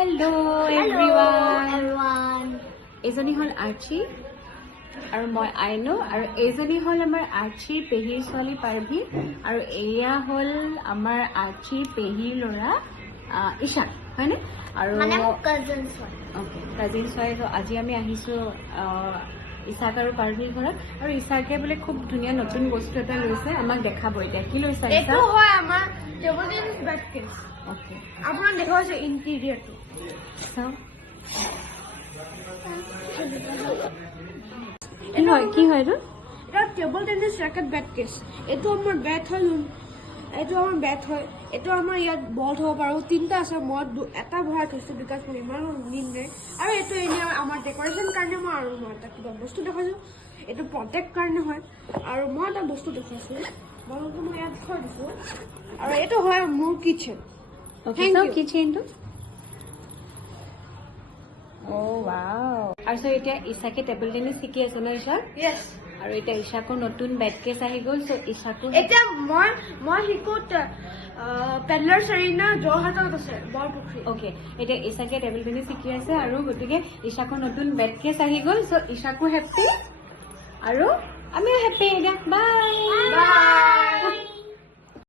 Hello everyone. এজনী হল আৰ্চি আৰু মই আইনো আৰু এজনী হল আমাৰ আৰ্চি পেহীৰ ছোৱালী পাৰ্ভি আৰু এয়া হল আমাৰ আৰ্চি পেহীৰ ল'ৰা ঈশা হয়নে আৰু মানে কাজিনছ হয় ওকে কাজিনছ হয় তো আজি আমি আহিছো ইছাক আৰু পাৰ্ভিৰ ঘৰত আৰু ইছাকে বোলে খুব ধুনীয়া নতুন বস্তু এটা লৈছে আমাক দেখাব এতিয়া কি লৈছে এইটো হয় আমাৰ table tennis bat case okay আপোনাক দেখাইছে ইণ্টেৰিয়ৰটো চাও কি হয় এইটো এটা table tennis racket bat case এইটো আমাৰ বেট হয় এইটো আমাৰ বেট হয় এইটো আমাৰ ইয়াত বল থ'ব পাৰোঁ তিনিটা আছে মই এটা ভৰাই থৈছোঁ বিকজ মোৰ ইমান নিম নাই আৰু এইটো এনেই আমাৰ ডেক'ৰেশ্যন কাৰণে মই এটা কিবা বস্তু দেখাইছোঁ এইটো প্ৰটেক্ট কাৰণে হয় আৰু মই এটা বস্তু দেখাইছোঁ বলটো মই ইয়াত থৈ দিছোঁ আৰু এইটো হয় মোৰ কিটচেন কিচেনটো ৱাও আৰু চ এতিয়া ইছাকে টেবল টেনিছ শিকি আছে ন ঈশা য়েছ আৰু এতিয়া ঈশাকো নতুন বেট কেছ আহি গ'ল চ ঈশাকো এতিয়া মই শিকো পেডলাৰ চেৰিনা যোৰহাটত আছে বৰপুখুৰী ওকে এতিয়া ঈশাকে টেবল টেনিছ শিকি আছে আৰু গতিকে ঈশাকো নতুন বেট কেছ আহি গ'ল চ ঈশাকো হেপ্পী আৰু আমিও হেপ্পী বাই বাই